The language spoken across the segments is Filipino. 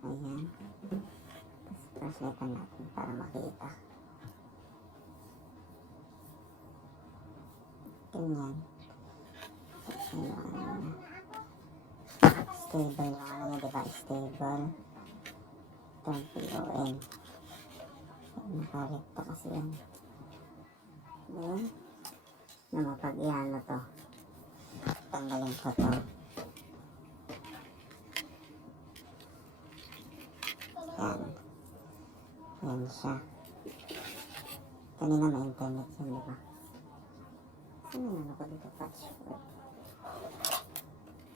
Ayan. Tapos translate natin para makita. Ganyan. Ayan. Stable yung ano niya, diba? Stable. Turn PON. Nakarekta kasi yan. Then, na mapag-iyan na to. Tanggalin ko to. Yan. Yan siya. Kanina may internet yan, diba? Saan na naman ako dito? Patchwork.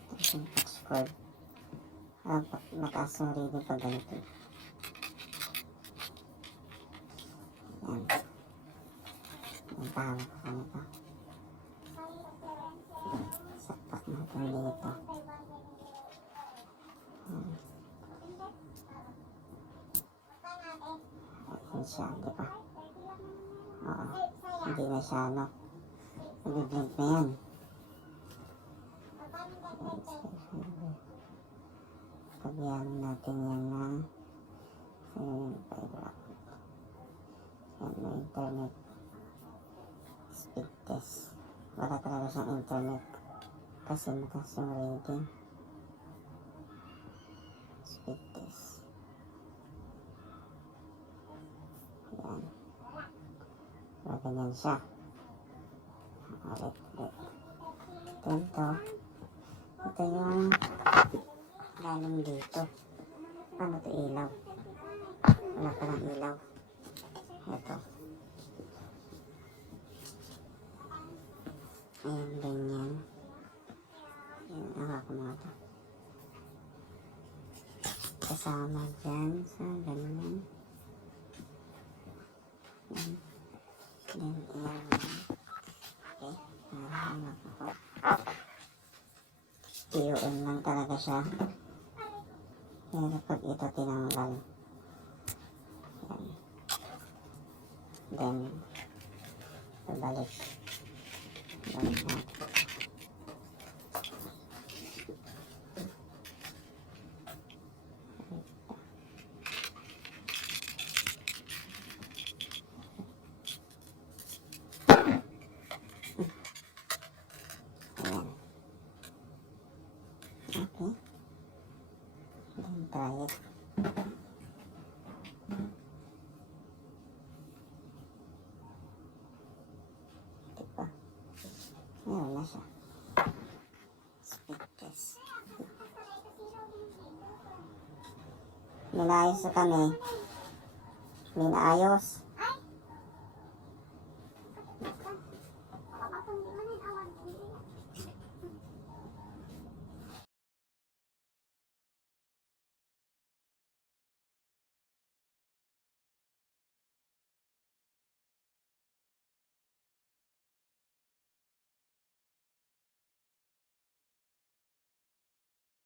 Tapos yung patchwork. Mataas yung reading pag ganito. Yan. Yan, pahawak ko nito. Sakpak natin dito. Yan. Yan siya, di ba? Oo. Hindi na siya, no? Nag-blink na yan. Pagyan natin yan ng fiber optic. Yan, may internet speed test. Wala talaga siyang internet kasi mataas yung rating. Speed test. Yan. Wala ganyan siya. Ulit. Ito yung lalim dito. Paano ito ilaw? Wala palang ilaw. Ito. Ayan, ganyan. Ayan, ako mga ito. Kasama dyan sa ganyan. Ayan. Then, ayan. Okay. Ayan, ako. PON lang talaga siya. Pero pag ito tinanggal. Ayan. Then, babalik. Balik natin. Ayan. Okay. Then, try it. Diba? Meron na siya. Speed test. Minayos na kami. Minayos.